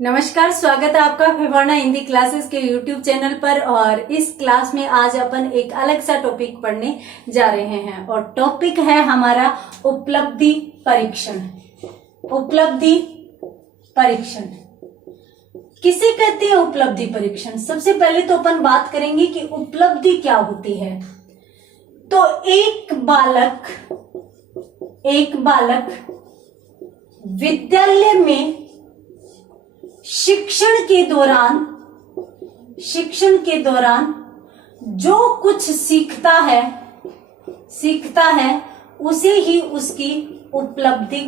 नमस्कार, स्वागत है आपका फिवाना हिंदी क्लासेस के यूट्यूब चैनल पर। और इस क्लास में आज अपन एक अलग सा टॉपिक पढ़ने जा रहे हैं और टॉपिक है हमारा उपलब्धि परीक्षण। उपलब्धि परीक्षण किसे कहते हैं? उपलब्धि परीक्षण। सबसे पहले तो अपन बात करेंगे कि उपलब्धि क्या होती है। तो एक बालक विद्यालय में शिक्षण के दौरान जो कुछ सीखता है उसे ही उसकी उपलब्धि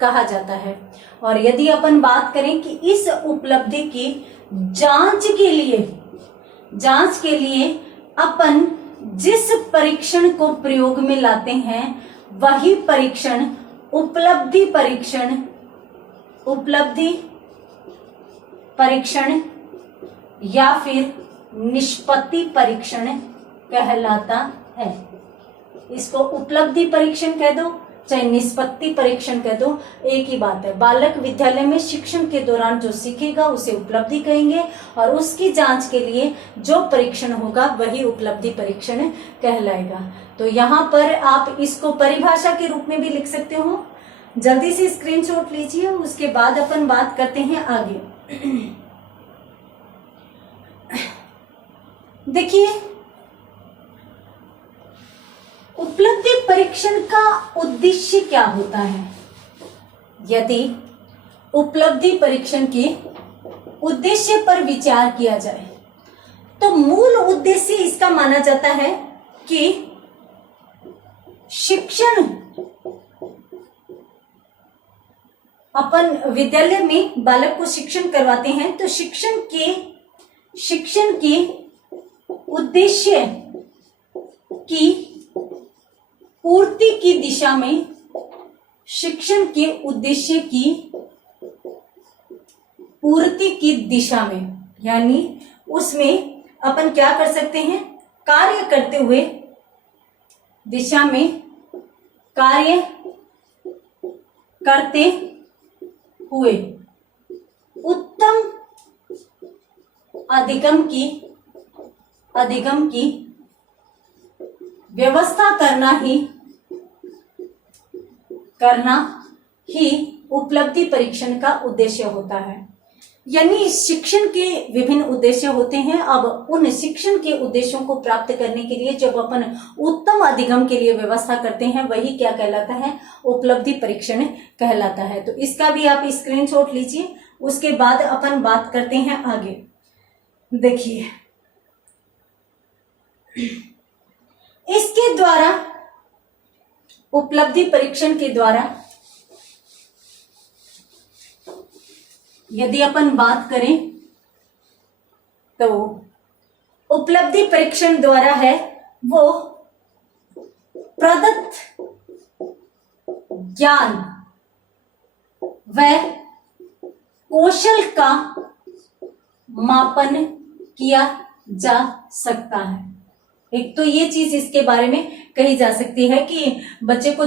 कहा जाता है। और यदि अपन बात करें कि इस उपलब्धि की जांच के लिए अपन जिस परीक्षण को प्रयोग में लाते हैं वही परीक्षण उपलब्धि परीक्षण या फिर निष्पत्ति परीक्षण कहलाता है। इसको उपलब्धि परीक्षण कह दो चाहे निष्पत्ति परीक्षण कह दो, एक ही बात है। बालक विद्यालय में शिक्षण के दौरान जो सीखेगा उसे उपलब्धि कहेंगे और उसकी जांच के लिए जो परीक्षण होगा वही उपलब्धि परीक्षण कहलाएगा। तो यहाँ पर आप इसको परिभाषा के रूप में भी लिख सकते हो। जल्दी से स्क्रीनशॉट लीजिए, उसके बाद अपन बात करते हैं आगे। देखिए, उपलब्धि परीक्षण का उद्देश्य क्या होता है। यदि उपलब्धि परीक्षण के उद्देश्य पर विचार किया जाए तो मूल उद्देश्य इसका माना जाता है कि शिक्षण, अपन विद्यालय में बालक को शिक्षण करवाते हैं तो शिक्षण के उद्देश्य की पूर्ति की दिशा में, शिक्षण के उद्देश्य की पूर्ति की दिशा में, यानी उसमें अपन क्या कर सकते हैं, कार्य करते हुए दिशा में कार्य करते हुए उत्तम अधिगम की व्यवस्था करना ही उपलब्धि परीक्षण का उद्देश्य होता है। यानी शिक्षण के विभिन्न उद्देश्य होते हैं। अब उन शिक्षण के उद्देश्यों को प्राप्त करने के लिए जब अपन उत्तम अधिगम के लिए व्यवस्था करते हैं वही क्या कहलाता है, उपलब्धि परीक्षण कहलाता है। तो इसका भी आप स्क्रीनशॉट लीजिए, उसके बाद अपन बात करते हैं आगे। देखिए, इसके द्वारा, उपलब्धि परीक्षण के द्वारा यदि अपन बात करें तो उपलब्धि परीक्षण द्वारा है वो प्रदत्त ज्ञान व कौशल का मापन किया जा सकता है। एक तो ये चीज इसके बारे में कही जा सकती है कि बच्चे को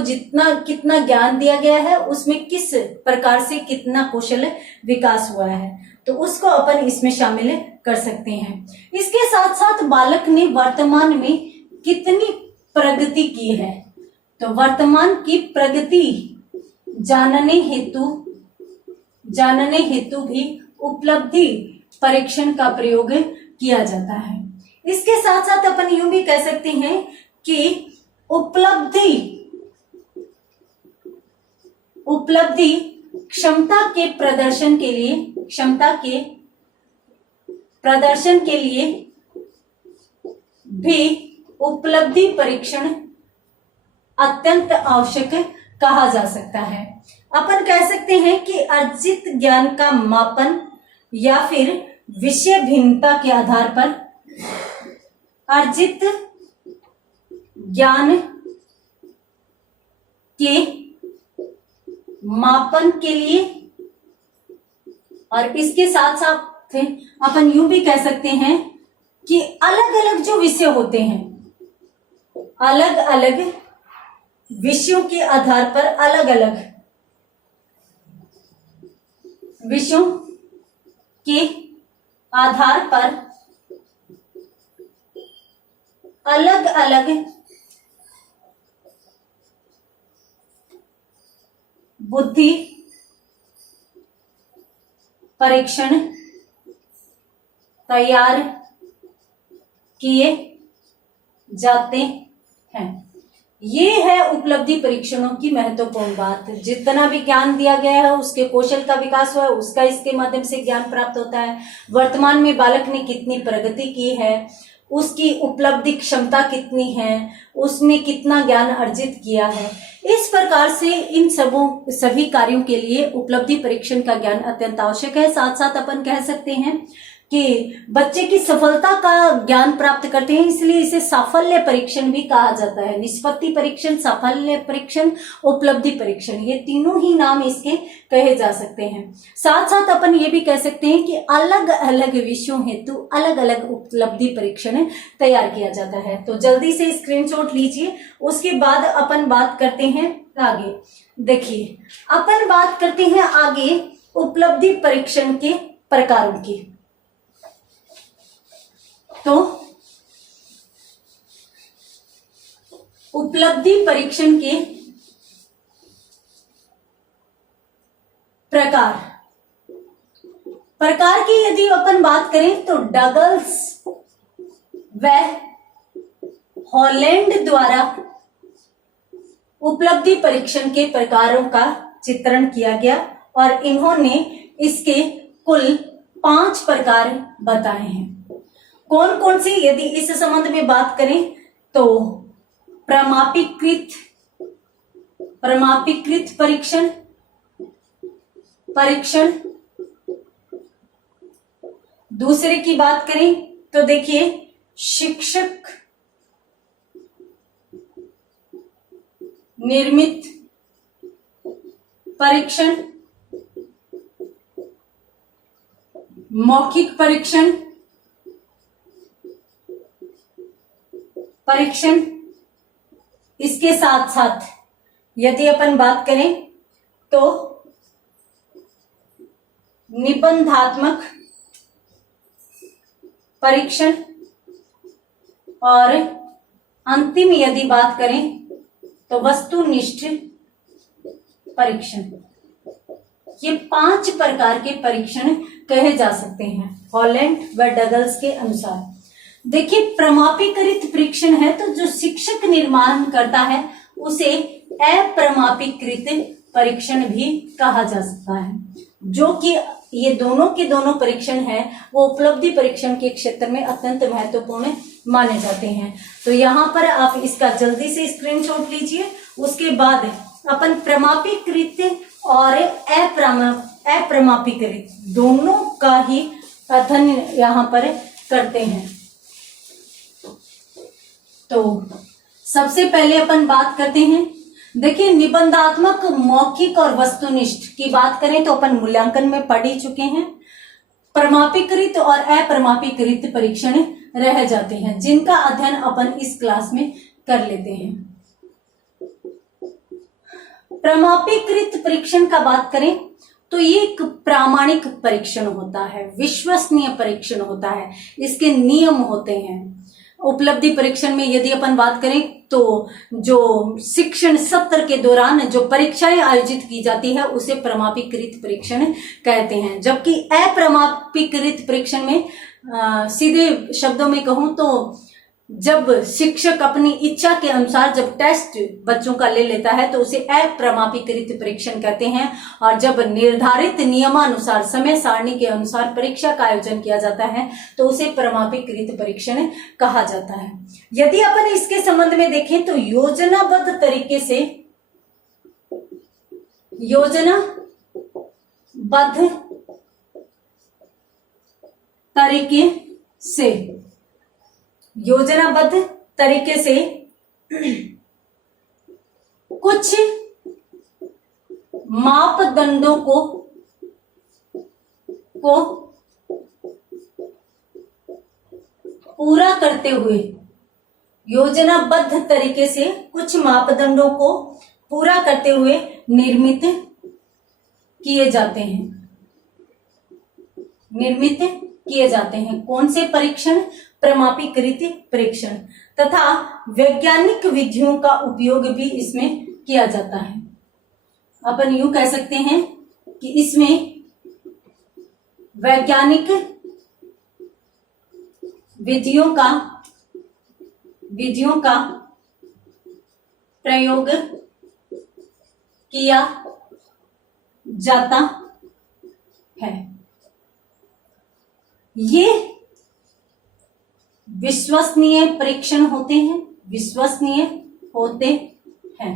कितना ज्ञान दिया गया है उसमें किस प्रकार से कितना कौशल विकास हुआ है, तो उसको अपन इसमें शामिल कर सकते हैं। इसके साथ साथ बालक ने वर्तमान में कितनी प्रगति की है, तो वर्तमान की प्रगति जानने हेतु भी उपलब्धि परीक्षण का प्रयोग किया जाता है। इसके साथ साथ अपन यूं भी कह सकते हैं कि उपलब्धि क्षमता के प्रदर्शन के लिए भी उपलब्धि परीक्षण अत्यंत आवश्यक कहा जा सकता है। अपन कह सकते हैं कि अर्जित ज्ञान का मापन या फिर विषय भिन्नता के आधार पर अर्जित ज्ञान के मापन के लिए, और इसके साथ साथ अपन यूं भी कह सकते हैं कि अलग अलग जो विषय होते हैं, अलग अलग विषयों के आधार पर अलग अलग विषयों के आधार पर अलग अलग बुद्धि परीक्षण तैयार किए जाते हैं। ये है उपलब्धि परीक्षणों की महत्वपूर्ण बात। जितना भी ज्ञान दिया गया है उसके कौशल का विकास हुआ है, उसका इसके माध्यम से ज्ञान प्राप्त होता है। वर्तमान में बालक ने कितनी प्रगति की है, उसकी उपलब्धि क्षमता कितनी है, उसने कितना ज्ञान अर्जित किया है, इस प्रकार से इन सभी कार्यों के लिए उपलब्धि परीक्षण का ज्ञान अत्यंत आवश्यक है। साथ साथ अपन कह सकते हैं कि बच्चे की सफलता का ज्ञान प्राप्त करते हैं, इसलिए इसे साफल्य परीक्षण भी कहा जाता है। निष्पत्ति परीक्षण, साफल्य परीक्षण, उपलब्धि परीक्षण, ये तीनों ही नाम इसके कहे जा सकते हैं। साथ साथ अपन ये भी कह सकते हैं कि अलग अलग विषयों हेतु अलग अलग उपलब्धि परीक्षण तैयार किया जाता है। तो जल्दी से स्क्रीनशॉट लीजिए, उसके बाद अपन बात करते हैं आगे। देखिए, अपन बात करते हैं आगे उपलब्धि परीक्षण के प्रकारों की। तो उपलब्धि परीक्षण के प्रकार की यदि अपन बात करें तो डगल्स व हॉलैंड द्वारा उपलब्धि परीक्षण के प्रकारों का चित्रण किया गया और इन्होंने इसके कुल 5 प्रकार बताए हैं। कौन कौन सी, यदि इस संबंध में बात करें तो प्रमापीकृत परीक्षण। दूसरे की बात करें तो देखिए शिक्षक निर्मित परीक्षण, मौखिक परीक्षण, इसके साथ साथ यदि अपन बात करें तो निबंधात्मक परीक्षण और अंतिम यदि बात करें तो वस्तुनिष्ठ परीक्षण। ये 5 प्रकार के परीक्षण कहे जा सकते हैं हॉलैंड व डगल्स के अनुसार। देखिए, प्रमापीकृत परीक्षण है तो जो शिक्षक निर्माण करता है उसे अप्रमापीकृत परीक्षण भी कहा जा सकता है। जो कि ये दोनों के दोनों परीक्षण है वो उपलब्धि परीक्षण के क्षेत्र में अत्यंत महत्वपूर्ण माने जाते हैं। तो यहाँ पर आप इसका जल्दी से स्क्रीनशॉट लीजिए। उसके बाद अपन प्रमापीकृत और अप्रमापीकृत दोनों का ही अध्ययन यहाँ पर करते हैं। तो सबसे पहले अपन बात करते हैं, देखिए निबंधात्मक, मौखिक और वस्तुनिष्ठ की बात करें तो अपन मूल्यांकन में पढ़ ही चुके हैं। प्रमापीकृत और अप्रमापीकृत परीक्षण रह जाते हैं जिनका अध्ययन अपन इस क्लास में कर लेते हैं। प्रमापीकृत परीक्षण का बात करें तो ये एक प्रामाणिक परीक्षण होता है, विश्वसनीय परीक्षण होता है, इसके नियम होते हैं। उपलब्धि परीक्षण में यदि अपन बात करें तो जो शिक्षण सत्र के दौरान जो परीक्षाएं आयोजित की जाती है उसे प्रमापीकृत परीक्षण कहते हैं। जबकि अप्रमापीकृत परीक्षण में सीधे शब्दों में कहूं तो जब शिक्षक अपनी इच्छा के अनुसार जब टेस्ट बच्चों का ले लेता है तो उसे अप्रमापीकृत परीक्षण कहते हैं। और जब निर्धारित नियमानुसार समय सारणी के अनुसार परीक्षा का आयोजन किया जाता है तो उसे प्रमापीकृत परीक्षण कहा जाता है। यदि अपन इसके संबंध में देखें तो योजनाबद्ध तरीके से कुछ मापदंडों को पूरा करते हुए, योजनाबद्ध तरीके से कुछ मापदंडों को पूरा करते हुए निर्मित किए जाते हैं। निर्मित किए जाते हैं। कौन से परीक्षण? प्रमापीकृत परीक्षण। तथा वैज्ञानिक विधियों का उपयोग भी इसमें किया जाता है। अपन यूं कह सकते हैं कि इसमें वैज्ञानिक विधियों का प्रयोग किया जाता है। ये विश्वसनीय परीक्षण होते हैं।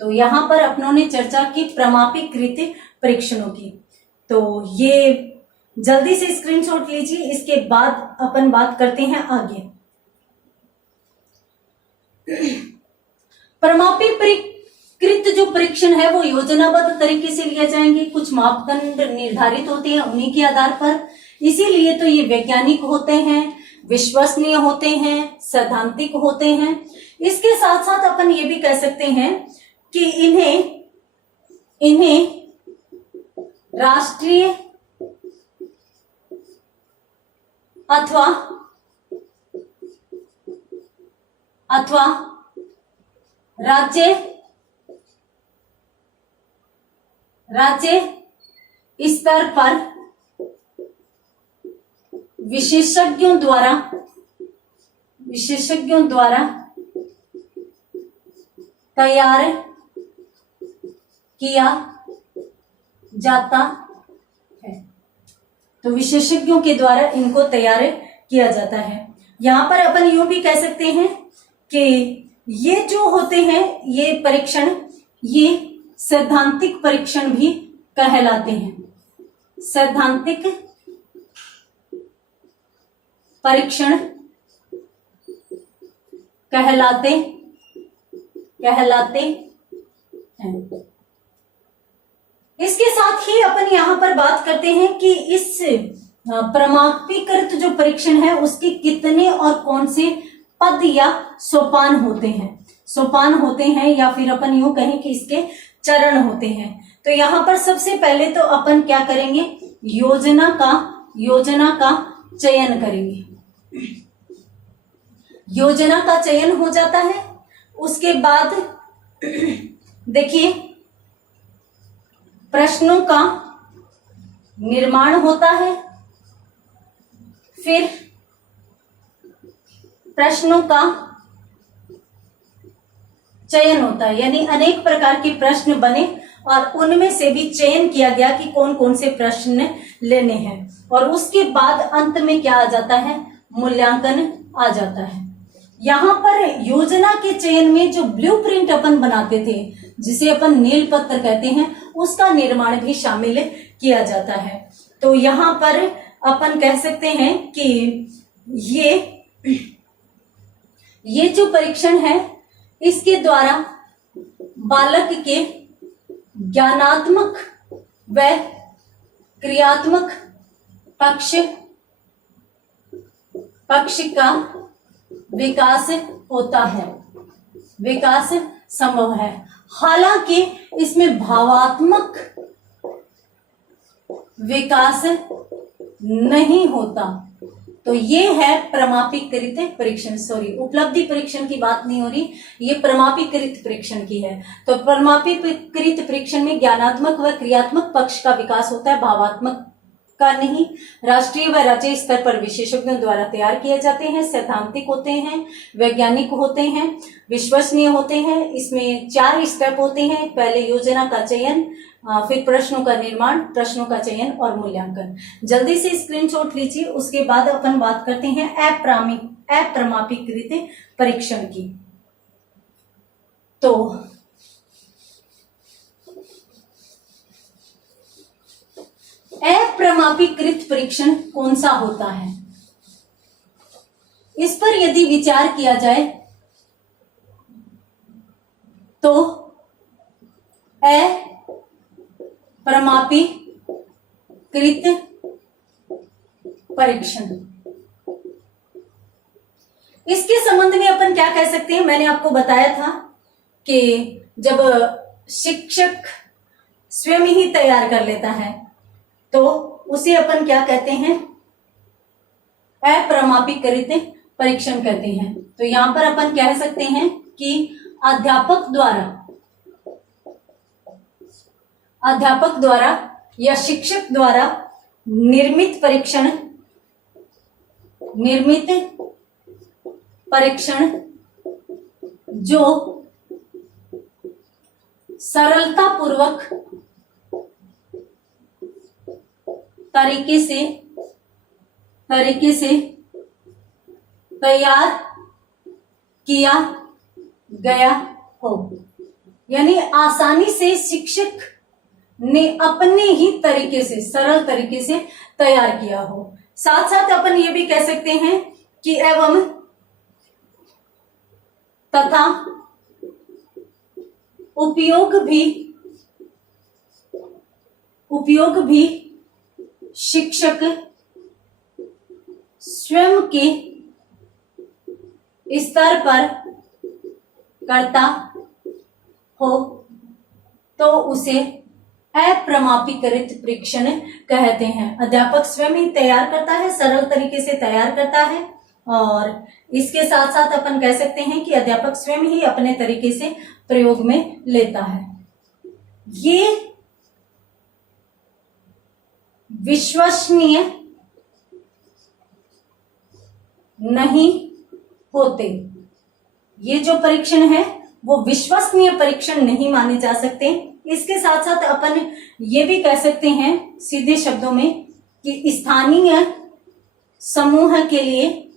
तो यहां पर अपनों ने चर्चा की प्रमापीकृत परीक्षणों की। तो ये जल्दी से स्क्रीनशॉट लीजिए, इसके बाद अपन बात करते हैं आगे। प्रमापीकृत जो परीक्षण है वो योजनाबद्ध तरीके से लिए जाएंगे। कुछ मापदंड निर्धारित होते हैं, उन्हीं के आधार पर। इसीलिए तो ये वैज्ञानिक होते हैं, विश्वसनीय होते हैं, सैद्धांतिक होते हैं। इसके साथ साथ अपन ये भी कह सकते हैं कि इन्हें राष्ट्रीय अथवा राज्य स्तर पर विशेषज्ञों द्वारा तैयार किया जाता है। तो विशेषज्ञों के द्वारा इनको तैयार किया जाता है। यहां पर अपन यूं भी कह सकते हैं कि ये जो होते हैं ये परीक्षण, ये सैद्धांतिक परीक्षण भी कहलाते हैं। सैद्धांतिक परीक्षण कहलाते हैं। इसके साथ ही अपन यहां पर बात करते हैं कि इस प्रमापीकृत जो परीक्षण है उसके कितने और कौन से पद या सोपान होते हैं या फिर अपन यूं कहें कि इसके चरण होते हैं। तो यहां पर सबसे पहले तो अपन क्या करेंगे, योजना का चयन करेंगे। योजना का चयन हो जाता है। उसके बाद देखिए प्रश्नों का निर्माण होता है, फिर प्रश्नों का चयन होता है, यानी अनेक प्रकार के प्रश्न बने और उनमें से भी चयन किया गया कि कौन कौन से प्रश्न लेने हैं। और उसके बाद अंत में क्या आ जाता है, मूल्यांकन आ जाता है। यहां पर योजना के चयन में जो ब्लूप्रिंट अपन बनाते थे, जिसे अपन नील पत्र कहते हैं, उसका निर्माण भी शामिल किया जाता है। तो यहां पर अपन कह सकते हैं कि ये जो परीक्षण है इसके द्वारा बालक के ज्ञानात्मक व क्रियात्मक पक्ष का विकास होता है, विकास संभव है। हालांकि इसमें भावात्मक विकास नहीं होता। तो ये है प्रमापीकृत परीक्षण, सॉरी उपलब्धि परीक्षण की बात नहीं हो रही, ये प्रमापीकृत परीक्षण की है। तो प्रमापीकृत परीक्षण में ज्ञानात्मक व क्रियात्मक पक्ष का विकास होता है, भावात्मक का नहीं। राष्ट्रीय व राज्य स्तर पर विशेषज्ञों द्वारा तैयार किए जाते हैं, सैद्धांतिक होते हैं, वैज्ञानिक होते हैं, विश्वसनीय होते हैं। इसमें 4 स्टेप होते हैं, पहले योजना का चयन, फिर प्रश्नों का निर्माण, प्रश्नों का चयन और मूल्यांकन। जल्दी से स्क्रीनशॉट लीजिए। उसके बाद अपन बात करते हैं अप्रमापीकृत परीक्षण की। तो अप्रमापीकृत परीक्षण कौन सा होता है, इस पर यदि विचार किया जाए तो अप्रमापीकृत परीक्षण, इसके संबंध में अपन क्या कह सकते हैं, मैंने आपको बताया था कि जब शिक्षक स्वयं ही तैयार कर लेता है तो उसे अपन क्या कहते हैं, अप्रमापीकृत परीक्षण कहते हैं। तो यहां पर अपन कह सकते हैं कि अध्यापक द्वारा या शिक्षक द्वारा निर्मित परीक्षण जो सरलता पूर्वक तरीके से तैयार किया गया हो, यानी आसानी से शिक्षक ने अपने ही तरीके से, सरल तरीके से तैयार किया हो। साथ साथ अपन ये भी कह सकते हैं कि एवं तथा उपयोग भी शिक्षक स्वयं के स्तर पर करता हो तो उसे अप्रमापीकृत परीक्षण कहते हैं। अध्यापक स्वयं ही तैयार करता है, सरल तरीके से तैयार करता है, और इसके साथ साथ अपन कह सकते हैं कि अध्यापक स्वयं ही अपने तरीके से प्रयोग में लेता है। ये विश्वसनीय नहीं होते, ये जो परीक्षण है वो विश्वसनीय परीक्षण नहीं माने जा सकते। इसके साथ साथ अपन ये भी कह सकते हैं सीधे शब्दों में कि स्थानीय समूह के लिए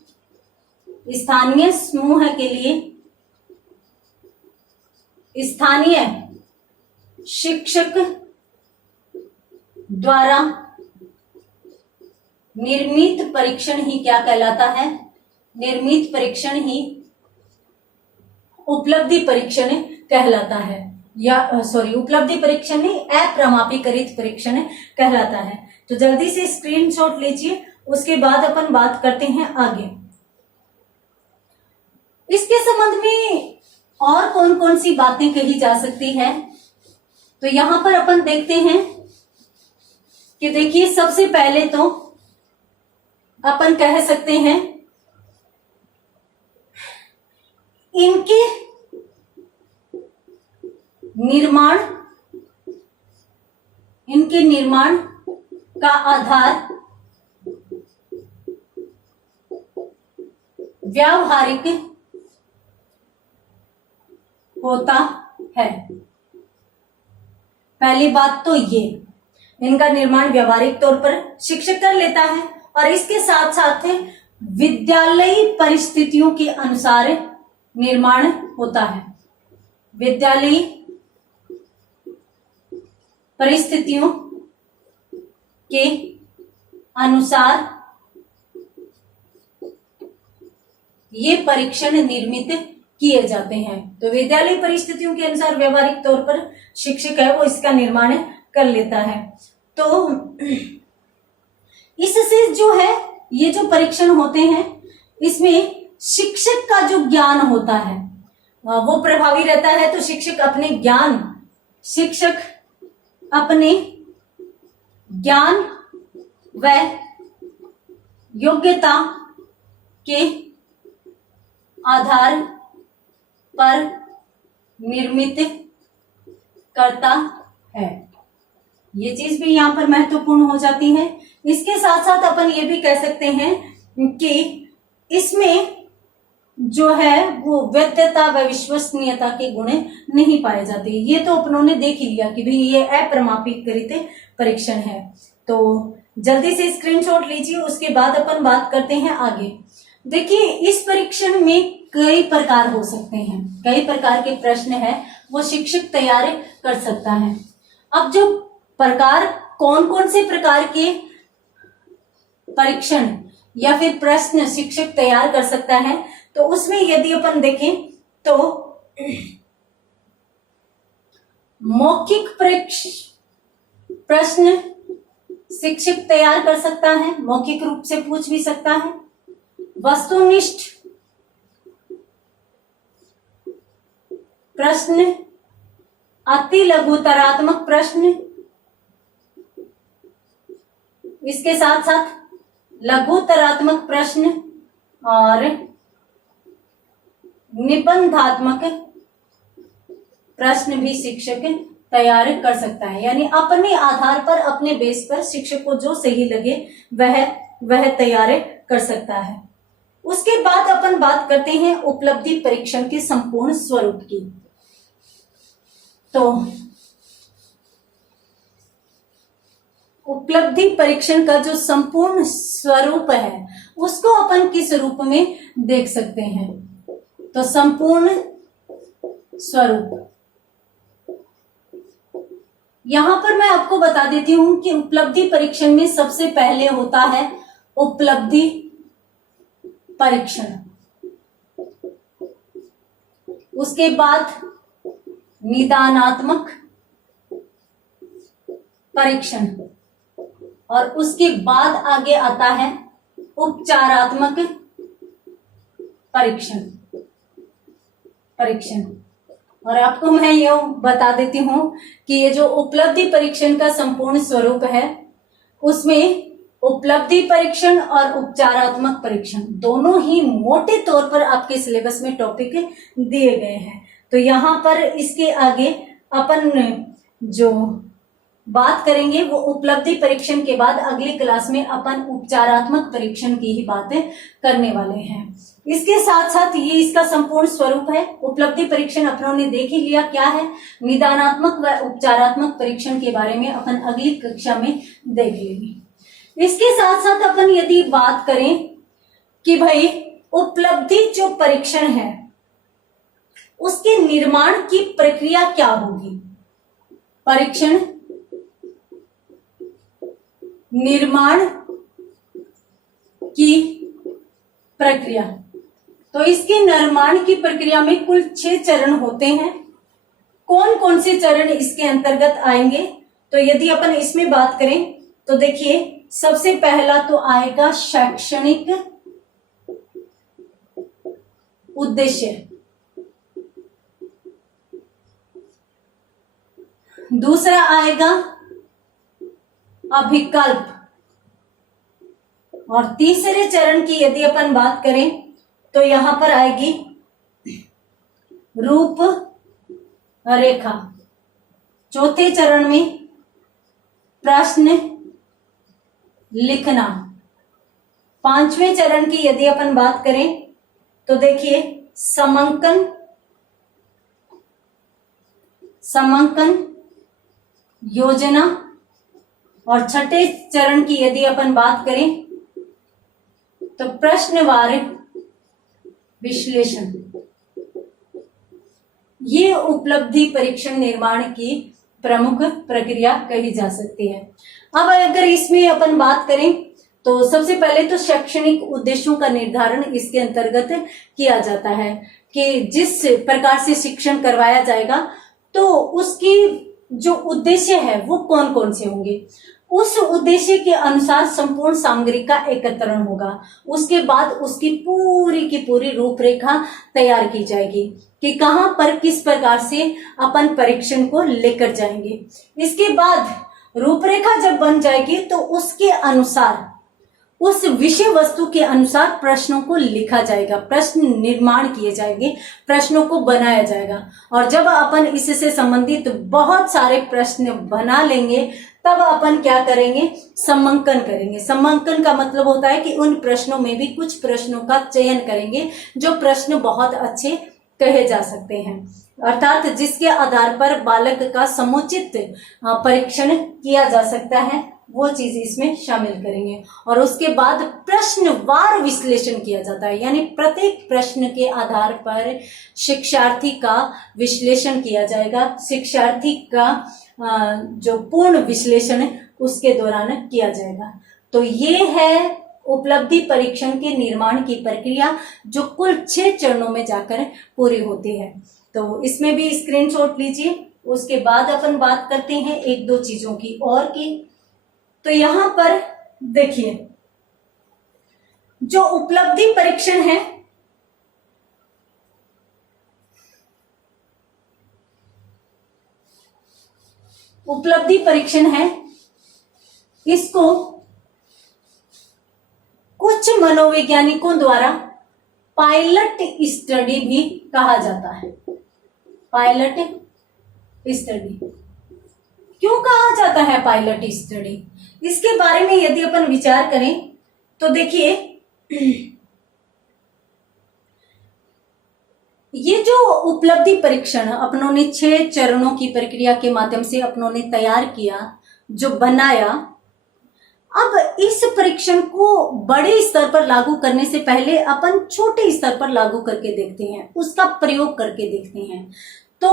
स्थानीय शिक्षक द्वारा निर्मित परीक्षण ही क्या कहलाता है, निर्मित परीक्षण ही उपलब्धि परीक्षण कहलाता है, या उपलब्धि परीक्षण नहीं, अप्रमापीकृत परीक्षण कहलाता है। तो जल्दी से स्क्रीनशॉट लीजिए, उसके बाद अपन बात करते हैं आगे। इसके संबंध में और कौन कौन सी बातें कही जा सकती है, तो यहां पर अपन देखते हैं कि देखिए सबसे पहले तो अपन कह सकते हैं इनके निर्माण का आधार व्यावहारिक होता है। पहली बात तो ये, इनका निर्माण व्यावहारिक तौर पर शिक्षक कर लेता है, और इसके साथ साथ विद्यालयी परिस्थितियों के अनुसार निर्माण होता है। विद्यालयी परिस्थितियों के अनुसार ये परीक्षण निर्मित किए जाते हैं। तो विद्यालय परिस्थितियों के अनुसार व्यवहारिक तौर पर शिक्षक है वो इसका निर्माण कर लेता है। तो इससे जो है ये जो परीक्षण होते हैं इसमें शिक्षक का जो ज्ञान होता है वो प्रभावी रहता है। तो शिक्षक अपने ज्ञान व योग्यता के आधार पर निर्मित करता है। ये चीज भी यहाँ पर महत्वपूर्ण हो जाती है। इसके साथ साथ अपन ये भी कह सकते हैं कि इसमें जो है वो वैधता व विश्वसनीयता के गुण नहीं पाए जाते। ये तो अपनों ने देख ही लिया कि भाई ये अप्रमापीकृत परीक्षण है। तो जल्दी से स्क्रीनशॉट लीजिए, उसके बाद अपन बात करते हैं आगे। देखिए इस परीक्षण में कई प्रकार हो सकते हैं, कई प्रकार के प्रश्न है वो शिक्षक तैयार कर सकता है। अब जो प्रकार कौन कौन से प्रकार के परीक्षण या फिर प्रश्न शिक्षक तैयार कर सकता है, तो उसमें यदि अपन देखें तो मौखिक प्रश्न शिक्षक तैयार कर सकता है, मौखिक रूप से पूछ भी सकता है। वस्तुनिष्ठ प्रश्न, अति लघुतरात्मक प्रश्न, इसके साथ साथ लघुतरात्मक प्रश्न और निबंधात्मक प्रश्न भी शिक्षक तैयार कर सकता है। यानी अपने आधार पर, अपने बेस पर शिक्षक को जो सही लगे वह तैयार कर सकता है। उसके बाद अपन बात करते हैं उपलब्धि परीक्षण के संपूर्ण स्वरूप की। तो उपलब्धि परीक्षण का जो संपूर्ण स्वरूप है उसको अपन किस रूप में देख सकते हैं? तो संपूर्ण स्वरूप, यहां पर मैं आपको बता देती हूं कि उपलब्धि परीक्षण में सबसे पहले होता है उपलब्धि परीक्षण, उसके बाद निदानात्मक परीक्षण और उसके बाद आगे आता है उपचारात्मक परीक्षण। और आपको मैं ये बता देती हूं कि ये जो उपलब्धि परीक्षण का संपूर्ण स्वरूप है उसमें उपलब्धि परीक्षण और उपचारात्मक परीक्षण दोनों ही मोटे तौर पर आपके सिलेबस में टॉपिक दिए गए हैं। तो यहां पर इसके आगे अपन जो बात करेंगे वो उपलब्धि परीक्षण के बाद अगली क्लास में अपन उपचारात्मक परीक्षण की ही बातें करने वाले हैं। इसके साथ साथ ये इसका संपूर्ण स्वरूप है। उपलब्धि परीक्षण अपनों ने देख ही लिया क्या है, निदानात्मक व उपचारात्मक परीक्षण के बारे में अपन अगली कक्षा में देख लेंगे। इसके साथ साथ अपन यदि बात करें कि भाई उपलब्धि जो परीक्षण है उसके निर्माण की प्रक्रिया क्या होगी, परीक्षण निर्माण की प्रक्रिया। तो इसके निर्माण की प्रक्रिया में कुल 6 चरण होते हैं। कौन कौन से चरण इसके अंतर्गत आएंगे? तो यदि अपन इसमें बात करें तो देखिए सबसे पहला तो आएगा शैक्षणिक उद्देश्य, दूसरा आएगा अभिकल्प और तीसरे चरण की यदि अपन बात करें तो यहां पर आएगी रूप रेखा। चौथे चरण में प्रश्न लिखना। पांचवें चरण की यदि अपन बात करें तो देखिए समंकन योजना और छठे चरण की यदि अपन बात करें तो प्रश्नवार विश्लेषण। ये उपलब्धि परीक्षण निर्माण की प्रमुख प्रक्रिया कही जा सकती है। अब अगर इसमें अपन बात करें तो सबसे पहले तो शैक्षणिक उद्देश्यों का निर्धारण इसके अंतर्गत किया जाता है कि जिस प्रकार से शिक्षण करवाया जाएगा तो उसकी जो उद्देश्य है वो कौन कौन से होंगे। उस उद्देश्य के अनुसार संपूर्ण सामग्री का एकत्रण होगा। उसके बाद उसकी पूरी की पूरी रूपरेखा तैयार की जाएगी कि कहां पर किस प्रकार से अपन परीक्षण को लेकर जाएंगे। इसके बाद रूपरेखा जब बन जाएगी तो उसके अनुसार, उस विषय वस्तु के अनुसार प्रश्नों को लिखा जाएगा, प्रश्न निर्माण किए जाएंगे, प्रश्नों को बनाया जाएगा। और जब अपन इससे संबंधित बहुत सारे प्रश्न बना लेंगे तब अपन क्या करेंगे, समंकन करेंगे। समंकन का मतलब होता है कि उन प्रश्नों में भी कुछ प्रश्नों का चयन करेंगे जो प्रश्न बहुत अच्छे कहे जा सकते हैं, अर्थात जिसके आधार पर बालक का समुचित परीक्षण किया जा सकता है वो चीज इसमें शामिल करेंगे। और उसके बाद प्रश्नवार विश्लेषण किया जाता है, यानी प्रत्येक प्रश्न के आधार पर शिक्षार्थी का विश्लेषण किया जाएगा। शिक्षार्थी का जो पूर्ण विश्लेषण उसके दौरान किया जाएगा। तो ये है उपलब्धि परीक्षण के निर्माण की प्रक्रिया जो कुल 6 चरणों में जाकर पूरी होती है। तो इसमें भी स्क्रीनशॉट लीजिए। उसके बाद अपन बात करते हैं एक दो चीजों की और की। तो यहां पर देखिए जो उपलब्धि परीक्षण है इसको कुछ मनोवैज्ञानिकों द्वारा पायलट स्टडी भी कहा जाता है। पायलट स्टडी क्यों कहा जाता है पायलट स्टडी? इसके बारे में यदि अपन विचार करें तो देखिए, ये जो उपलब्धि परीक्षण अपनों ने 6 चरणों की प्रक्रिया के माध्यम से अपनों ने तैयार किया, जो बनाया, अब इस परीक्षण को बड़े स्तर पर लागू करने से पहले अपन छोटे स्तर पर लागू करके देखते हैं, उसका प्रयोग करके देखते हैं। तो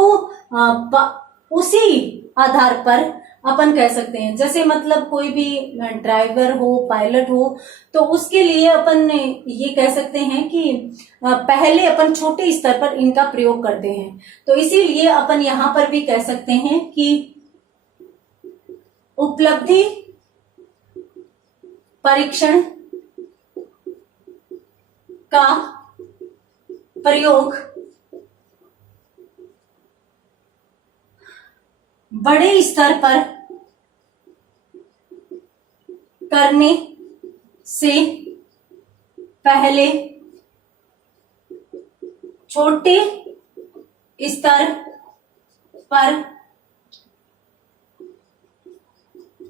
उसी आधार पर अपन कह सकते हैं, जैसे मतलब कोई भी ड्राइवर हो, पायलट हो, तो उसके लिए अपन ये कह सकते हैं कि पहले अपन छोटे स्तर पर इनका प्रयोग करते हैं। तो इसीलिए अपन यहाँ पर भी कह सकते हैं कि उपलब्धि परीक्षण का प्रयोग बड़े स्तर पर करने से पहले छोटे स्तर पर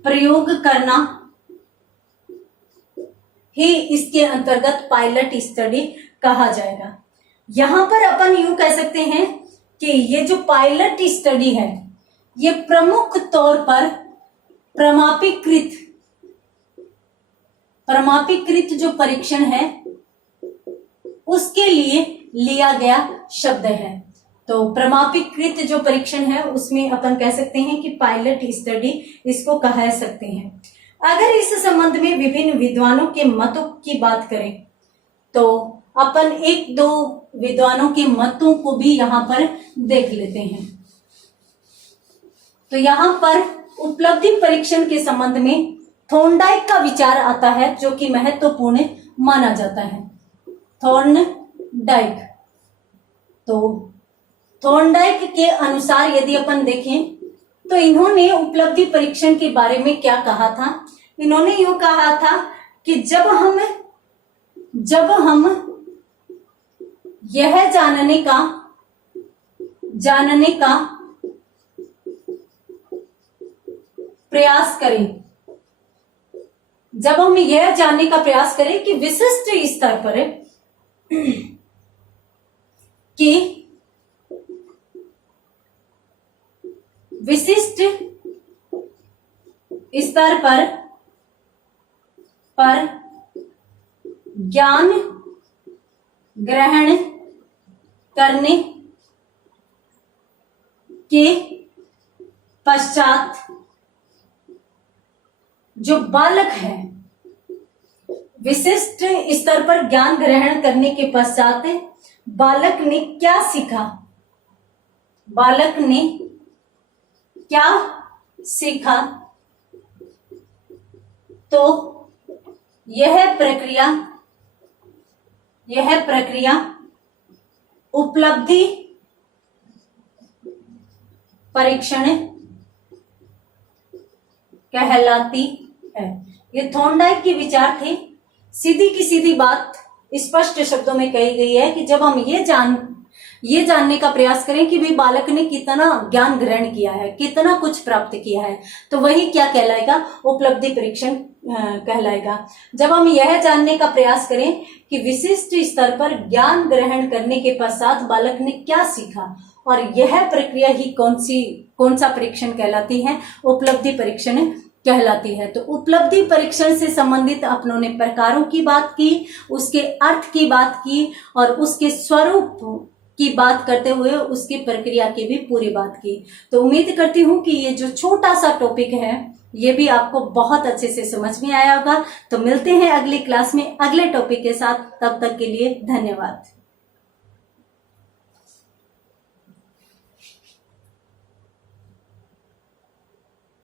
प्रयोग करना ही इसके अंतर्गत पायलट स्टडी कहा जाएगा। यहां पर अपन यूं कह सकते हैं कि ये जो पायलट स्टडी है, ये प्रमुख तौर पर प्रमापीकृत जो परीक्षण है उसके लिए लिया गया शब्द है। तो प्रमापीकृत जो परीक्षण है उसमें अपन कह सकते हैं कि पायलट स्टडी इसको कह सकते हैं। अगर इस संबंध में विभिन्न विद्वानों के मतों की बात करें तो अपन 1-2 विद्वानों के मतों को भी यहां पर देख लेते हैं। तो यहां पर उपलब्धि परीक्षण के संबंध में थॉर्नडाइक का विचार आता है, जो कि महत्वपूर्ण माना जाता है। थॉर्नडाइक, तो थॉर्नडाइक के अनुसार यदि अपन देखें तो इन्होंने उपलब्धि परीक्षण के बारे में क्या कहा था? इन्होंने यूं कहा था कि जब हम यह जानने का प्रयास करें, जब हम यह जानने का प्रयास करें कि विशिष्ट स्तर पर ज्ञान ग्रहण करने के पश्चात जो बालक है, विशिष्ट स्तर पर ज्ञान ग्रहण करने के पश्चात बालक ने क्या सीखा, बालक ने क्या सीखा, तो यह प्रक्रिया उपलब्धि परीक्षण कहलाती है। ये थॉर्नडाइक के विचार थे। सीधी की सीधी बात स्पष्ट शब्दों में कही गई है कि जब हम ये जानने का प्रयास करें कि भाई बालक ने कितना ज्ञान ग्रहण किया है, कितना कुछ प्राप्त किया है, तो वही क्या कहलाएगा? उपलब्धि परीक्षण कहलाएगा। जब हम यह जानने का प्रयास करें कि विशिष्ट स्तर पर ज्ञान ग्रहण करने के पश्चात बालक ने क्या सीखा, और यह प्रक्रिया ही कौन सा परीक्षण कहलाती है? उपलब्धि परीक्षण कहलाती है। तो उपलब्धि परीक्षण से संबंधित अपनों ने प्रकारों की बात की, उसके अर्थ की बात की, और उसके स्वरूप की बात करते हुए उसकी प्रक्रिया की भी पूरी बात की। तो उम्मीद करती हूँ कि ये जो छोटा सा टॉपिक है ये भी आपको बहुत अच्छे से समझ में आया होगा। तो मिलते हैं अगली क्लास में अगले टॉपिक के साथ, तब तक के लिए धन्यवाद।